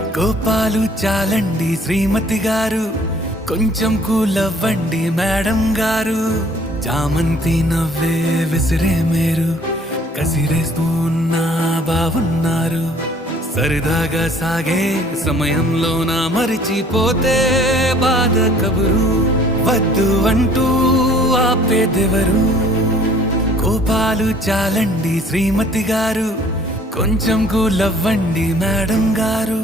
కోపాలు చాలండి శ్రీమతి గారు, కొంచెం కూలవ్వండి మేడం గారు. చామంతి నవ్వే విసిరే మీరు, కసిరేస్తూ ఉన్నా బాగున్నారు. సరదాగా సాగే సమయంలో నా మరిచిపోతే బాధ కబురు. వద్దు అంటూ ఆపేదెవరు? కోపాలు చాలండి శ్రీమతి గారు, కొంచెం కూలవ్వండి మేడం గారు.